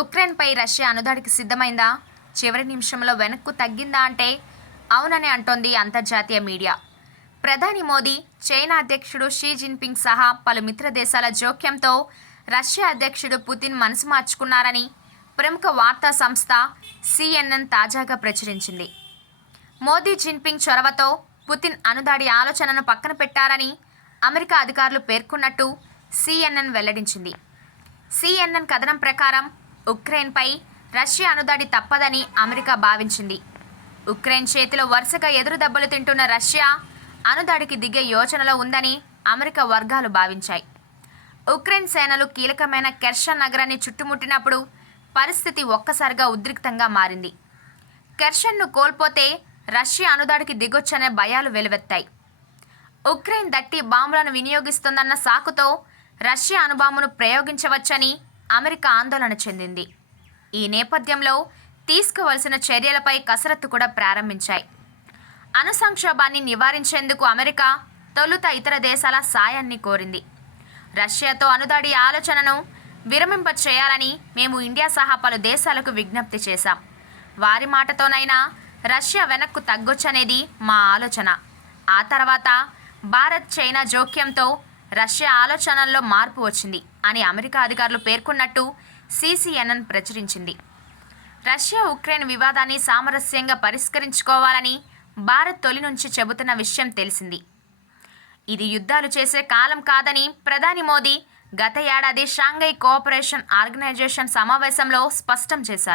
ఉక్రెయిన్పై Russia అనుదాడికి సిద్ధమైందా? చివరి నిమిషంలో వెనక్కు తగ్గిందా అంటే అవునని అంటోంది అంతర్జాతీయ మీడియా. ప్రధాని మోదీ, చైనా అధ్యక్షుడు షీ జిన్పింగ్ సహా పలు మిత్ర దేశాల జోక్యంతో రష్యా అధ్యక్షుడు పుతిన్ మనసు మార్చుకున్నారని ప్రముఖ వార్తా సంస్థ సిఎన్ఎన్ తాజాగా ప్రచురించింది. మోదీ, జిన్పింగ్ చొరవతో పుతిన్ అనుదాడి ఆలోచనను పక్కన పెట్టారని అమెరికా అధికారులు పేర్కొన్నట్టు సిఎన్ఎన్ వెల్లడించింది. సిఎన్ఎన్ కథనం ప్రకారం ఉక్రెయిన్పై రష్యా అనుదాడి తప్పదని అమెరికా భావించింది. ఉక్రెయిన్ చేతిలో వరుసగా ఎదురు దెబ్బలు తింటున్న రష్యా అనుదాడికి దిగే యోచనలో ఉందని అమెరికా వర్గాలు భావించాయి. ఉక్రెయిన్ సేనలు కీలకమైన కెర్సన్ నగరాన్ని చుట్టుముట్టినప్పుడు పరిస్థితి ఒక్కసారిగా ఉద్రిక్తంగా మారింది. కెర్సన్ను కోల్పోతే రష్యా అనుదాడికి దిగొచ్చనే భయాలు వెలువెత్తాయి. ఉక్రెయిన్ దట్టి బాంబులను వినియోగిస్తోందన్న సాకుతో రష్యా అణుబాంబును ప్రయోగించవచ్చని అమెరికా ఆందోళన చెందింది. ఈ నేపథ్యంలో తీసుకోవలసిన చర్యలపై కసరత్తు కూడా ప్రారంభించాయి. అణు సంక్షోభాన్ని నివారించేందుకు అమెరికా తొలుత ఇతర దేశాల సాయాన్ని కోరింది. రష్యాతో అనుదాడి ఆలోచనను విరమింప చేయాలని మేము ఇండియా సహా పలు దేశాలకు విజ్ఞప్తి చేశాం. వారి మాటతోనైనా రష్యా వెనక్కు తగ్గొచ్చనేది మా ఆలోచన. ఆ తర్వాత భారత్, చైనా జోక్యంతో రష్యా ఆలోచనల్లో మార్పు వచ్చింది అని అమెరికా అధికారులు పేర్కొన్నట్టు సిసిఎన్ఎన్ ప్రచురించింది. రష్యా ఉక్రెయిన్ వివాదాన్ని సామరస్యంగా పరిష్కరించుకోవాలని భారత్ తొలి నుంచి చెబుతున్న విషయం తెలిసింది. ఇది యుద్ధాలు చేసే కాలం కాదని ప్రధాని మోదీ గత ఏడాది షాంఘై కోఆపరేషన్ ఆర్గనైజేషన్ సమావేశంలో స్పష్టం చేశారు.